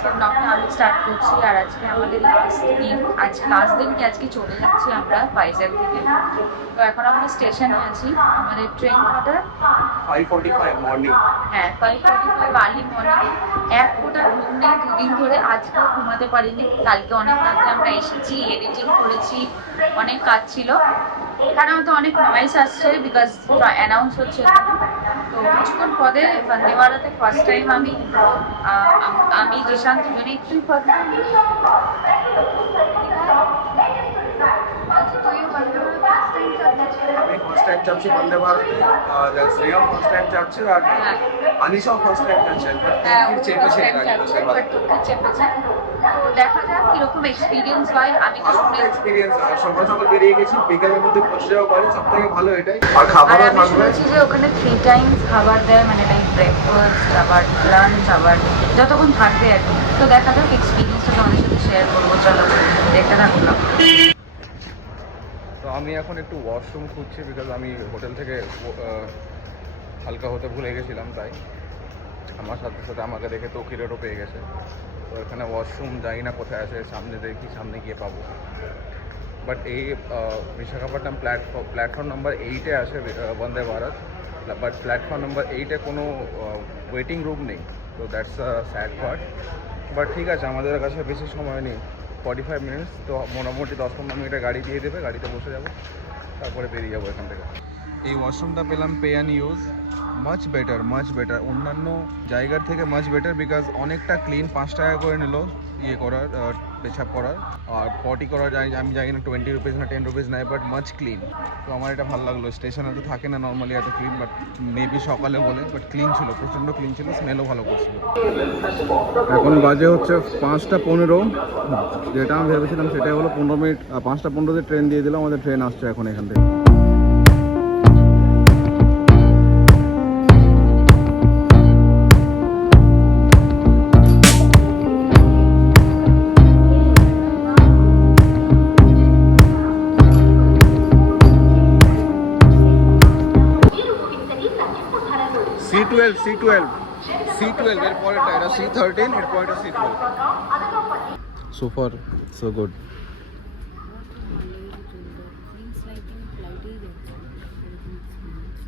আজকে ব্লগটা আমি স্টার্ট করছি। আর আজকে আমাদের লাস্ট দিন, লাস্ট দিন কি আজকে চলে যাচ্ছি আমরা ভাইজ্যাগ থেকে। তো এখন আমরা স্টেশনে আছি। আমাদের ট্রেন কটার 5:45 মর্নিং। হ্যাঁ 5:45 আর্লি মর্নিং। এক ফোঁটা ঘুম নেই দুদিন ধরে, আজকেও ঘুমাতে পারিনি। কালকে অনেক রাতে আমরা এসেছি, এডিটিং করেছি, অনেক কাজ ছিল। এখানে হয়তো অনেক নয়েস আসছে বিকজ অ্যানাউন্স হচ্ছে। তো কিছুক্ষণ পরে বন্দে ভারতে ফার্স্ট টাইম আমি দিশান্ত দুজনে একটু আমি ফার্স্ট টাইম চাপছি বন্দে ভারতে, শ্রেয়াও ফার্স্ট টাইম চাপছে, আর আনিশাও ফার্স্ট টাইম চাপছে। চেপেছে চেপেছে। তো দেখা যাক কিরকম এক্সপিরিয়েন্স হয়। আমি তো এক্সপিরিয়েন্স সকাল সকাল বেরিয়ে গেছি, বিকেলের মধ্যে পৌঁছে যাওয়া পারি, সব থেকে ভালো এটাই। আর খাবারও আমি থাকবে। শুনেছি যে ওখানে 3 টাইমস খাবার দেয়, মানে লাইক ব্রেকফাস্ট, আবার লাঞ্চ, আবার যতক্ষণ থাকবে আর কি। তো দেখা যাক, এক্সপিরিয়েন্সটা তোমাদের সাথে শেয়ার করবো। চলো দেখতে থাকুন। তো আমি এখন একটু ওয়াশরুম খুঁজছি, বিকজ আমি হোটেল থেকে হালকা হতে ভুলে গেছিলাম, তাই আমার সাথে সাথে আমাকে দেখে তকিরেরও পেয়ে গেছে। তো এখানে ওয়াশরুম জানি না কোথায় আছে, সামনে দেখি, সামনে গিয়ে পাবো। বাট এই বিশাখাপট্টনম প্ল্যাটফর্ম নাম্বার 8-এ আছে Vande Bharat, but platform number 8-এ কোনো ওয়েটিং রুম নেই। তো that's a sad part. But ঠিক আছে, আমাদের কাছে বেশি সময় নেই, 45 মিনিটস। তো মোটামুটি 10-15 মিনিটে গাড়ি দিয়ে দেবে, গাড়িতে বসে যাবো, তারপরে বেরিয়ে যাবো এখান থেকে। এই ওয়াশরুমটা পেলাম pay and use, much better অন্যান্য জায়গার থেকে মাচ বেটার, বিকজ অনেকটা ক্লিন। 5 টাকা করে নিল ইয়ে করার, পেছাব করার, আর পটি করার আমি জানি না 20 রুপিস না 10 রুপিস নেয়, বাট মাচ ক্লিন। তো আমার এটা ভালো লাগলো। স্টেশনে তো থাকে না নর্মালি এত ক্লিন, বাট মেবি সকালে বলে, বাট ক্লিন ছিল, প্রচণ্ড ক্লিন ছিল, স্মেলও ভালো করছিল। এখন বাজে হচ্ছে 5:15। যেটা আমি ভেবেছিলাম সেটাই হলো 15 মিনিট, 5:15-তে ট্রেন দিয়ে দিল। আমাদের ট্রেন আসছে এখন এখান থেকে। C12 এর পরেটা, এটা C13, এর পরেটা C12। So far so good.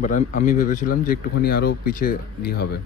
But আমি ভেবেছিলাম যে একটুখানি আরও পিছে ইয়ে হবে,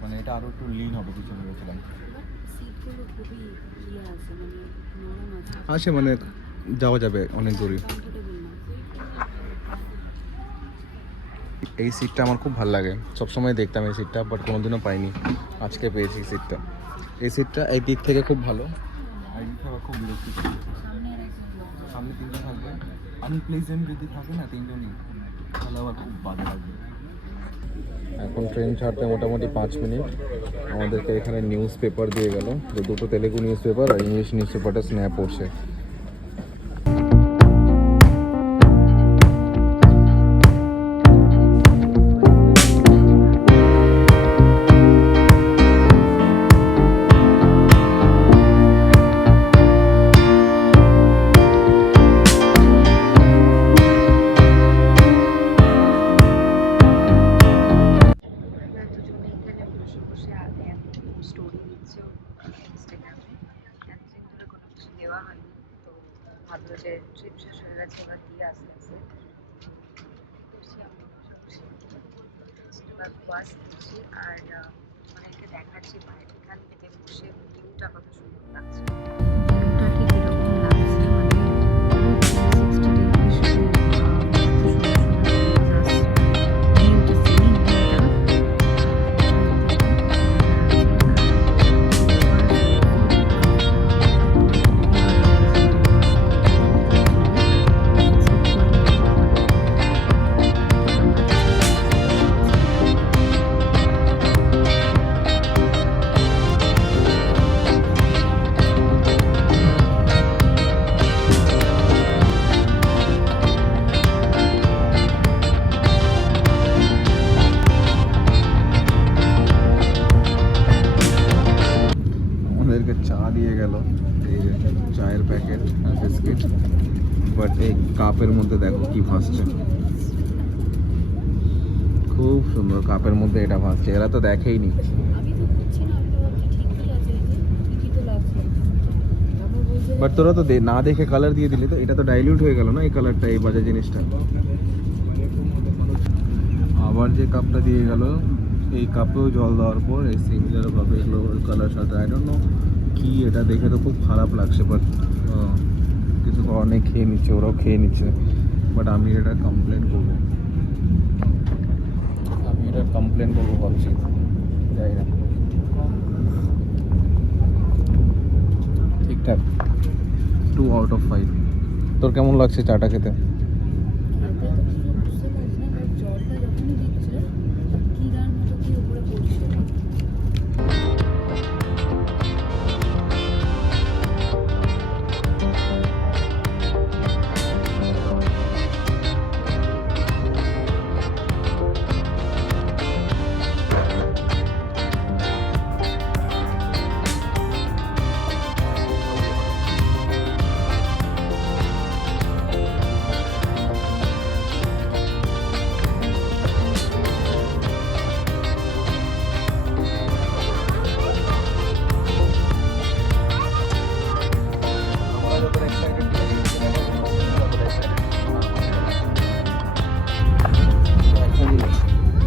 মানে এটা আরও একটু লিন হবে পিছনে ভেবেছিলাম। আছে মানে যাওয়া যাবে অনেক দূরই। এই সিটটা আমার খুব ভালো লাগে, সবসময় দেখতাম এই সিটটা, বাট কোনোদিনও পাইনি, আজকে পেয়েছি সিটটা। এই সিটটা এই দিক থেকে খুব ভালো, এই দিক থেকে খুব বিরক্তি। সামনে 3জন থাকবে, আনপ্লেজেন্ট যদি থাকে না 3জনই, তাহলে আবার খুব বাজে লাগবে। এখন ট্রেন ছাড়তে মোটামুটি 5 মিনিট। আমাদেরকে এখানে নিউজ পেপার দিয়ে গেল, দুটো তেলেগু নিউজ পেপার আর ইংলিশ নিউজ পেপারটা স্ন্যাপ পড়ছে। স্টোরি দিচ্ছে ইনস্টাগ্রামে, এতদিন ধরে কোনো কিছু দেওয়া হয়নি। তো ভাবলো যে ট্রিপ শেষ হয়ে গেছে, এবার দিয়ে আস্তে আস্তে বাস দিচ্ছি। আর অনেকে দেখাচ্ছি বাইরে এখান থেকে বসে ভিউটা কত সুন্দর লাগছে। ভিউটা ঠিক এরকম লাগছে, মানে 360 ডিগ্রি শুধু চা দিয়ে গেল, এই চায়ের প্যাকেট আর বিস্কিট, বাট এই কাপের মধ্যে দেখো কি ভাসছে, খুব সুন্দর কাপের মধ্যে এটা ভাসছে। এরা তো দেখেইনি। বাট তোরা তো না দেখে কালার দিয়ে দিলি, তো এটা তো ডাইলিউট হয়ে গেল না এই কালারটা, এই বাজে জিনিসটা। আবার যে কাপটা দিয়ে গেল, এই কাপেও জল দেওয়ার পর এই সিঙ্গেল কাপে এগুলো কালার সাথে, আই ডোন্ট নো কি, এটা দেখে তো খুব খারাপ লাগছে, বাট কিছু করার নেই, খেয়ে নিচ্ছে, ওরাও খেয়ে নিচ্ছে। বাট আমি এটা কমপ্লেন করবো, ভাবছি, যাই না। ঠিকঠাক 2 out of 5। তোর কেমন লাগছে চাটা খেতে? জলটা যখনই দিচ্ছে কি গান মতো কি উপরে পড়ছে।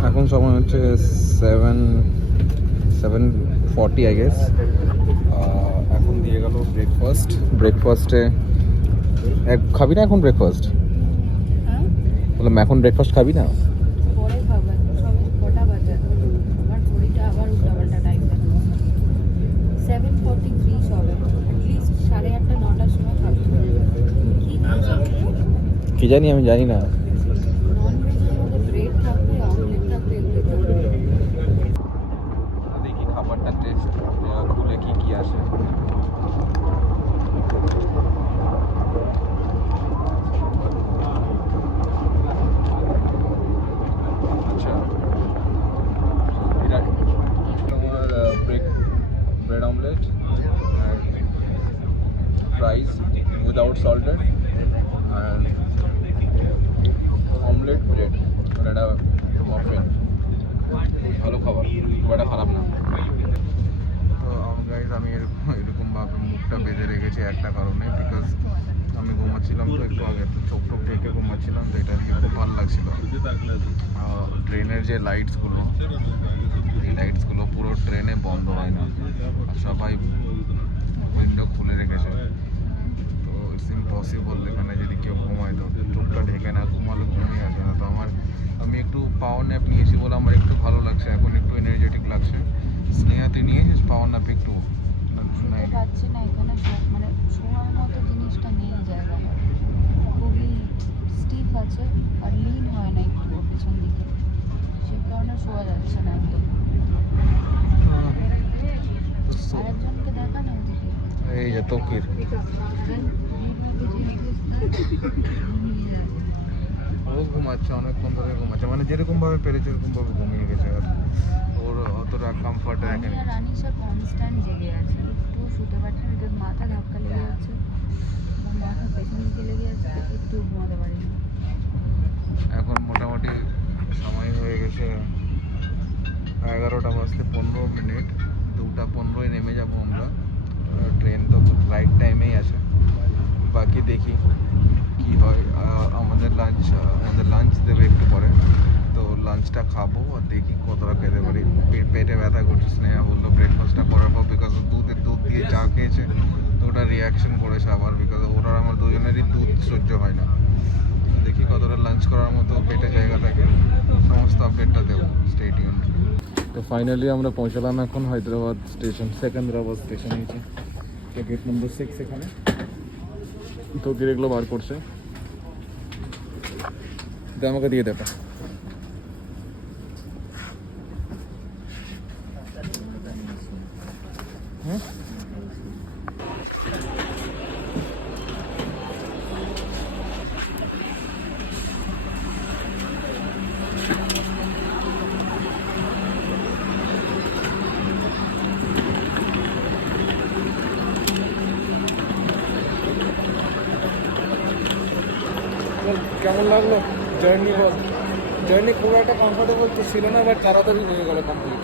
এখন সময় হচ্ছে 7:40 আই গেস। এখন দিয়ে গেল ব্রেকফাস্টে খাবি না এখন ব্রেকফাস্ট? বললাম এখন ব্রেকফাস্ট খাবি না? পরে খাবার সবে কটা বাজে, আমার ঘড়িটা আবার উল্টাপাল্টা টাইম দেখাচ্ছে। 7:43 সবে, অ্যাটলিস্ট 8:30 9টার সময় খাবো। কি কি জানি, আমি জানি না। নন ভেজের মধ্যে ব্রেড থাকবে, অমলেট থাকবে, এগুলো থাকবে। দেখি খাবারটা টেস্ট খুলে কি কি আসে। আচ্ছা, এটা তোমার bread omelette, fries without salted, and omelette bread, আর একটা মাফিন। ভালো খাবার, খুব একটা খারাপ না। তো গাইজ আমি এরকমভাবে মুখটা বেঁধে রেখেছি একটা কারণে, বিকজ আমি ঘুমাচ্ছিলাম তো একটু আগে, তো চোখ টোক ঢেকে ঘুমাচ্ছিলাম, তো এটা দিয়ে খুব ভালো লাগছিল। ট্রেনের যে লাইটসগুলো, এই লাইটসগুলো পুরো ট্রেনে বন্ধ হয় না, আর সবাই উইন্ডো খুলে রেখেছে। তো ইটস ইম্পসিবল এখানে যদি কেউ ঘুমায়, তো চোখটা ঢেকে না ঘুমালে ঘুমিয়ে আসে না। তো আমি একটু পাওয়ার ন্যাপ নিয়েছি বলে আমার একটু ভালো লাগছে, এখন একটু এনার্জেটিক লাগছে। স্নেহা তুই নিয়েছিস পাওয়ার ন্যাপ একটু? পাচ্ছি না এখানে, মানে সময় মতো জিনিসটা নেই জায়গায়, খুবই স্টিফ আছে আর লিন হয় না একটু পেছন দিকে, সে কারণে শোয়া যাচ্ছে না একদম। আরেকজনকে দেখা না ওদিকে, এই যে তকির, ও ঘুমাচ্ছে, অনেকক্ষণ ধরে ঘুমাচ্ছে, মানে যেরকমভাবে পেরেছে এরকমভাবে ঘুমিয়ে গেছে, আর ওর অতটা কমফর্ট রাখেনি। আর আনিশা কনস্ট্যান্ট জেগে আছে, একটু শুতে পারছে না, ওদের মাথা ধাক্কা লেগে যাচ্ছে, মাথা পেছন দিকে লেগে যাচ্ছে, একটু ঘুমাতে পারিনি। এখন মোটামুটি সময় হয়ে গেছে 11:15, 2:15 নেমে যাবো আমরা। ট্রেন তো রাইট টাইমেই আছে, বাকি দেখি কি হয়। আমাদের লাঞ্চ দেবে একটু পরে, তো লাঞ্চটা খাবো আর দেখি কতটা খেতে পারি। পেটে ব্যথা করছে, স্নেহা বললো ব্রেকফাস্টটা করার পর, বিকজ দুধ দিয়ে চা খেয়েছে, তো ওটা রিয়াকশন করেছে আবার, বিকজ ওরা আমার দুজনেরই দুধ সহ্য হয় না। দেখি কতটা লাঞ্চ করার মতো পেটে জায়গা থাকে, সমস্ত আপডেটটা দেবো, স্টে টিউনড। তো ফাইনালি আমরা পৌঁছালাম এখন হায়দ্রাবাদ স্টেশন, সেকেন্দ্রাবাদ স্টেশন হয়েছে, গেট নম্বর 6 এখানে। তো এগুলো বার করছে, আমাকে দিয়ে দেবে। হ্যাঁ, কেমন লাগলো জার্নি? খুব একটা কমফোর্টেবল তো ছিল না, বাট তাড়াতাড়ি হয়ে গেল কমপ্লিট।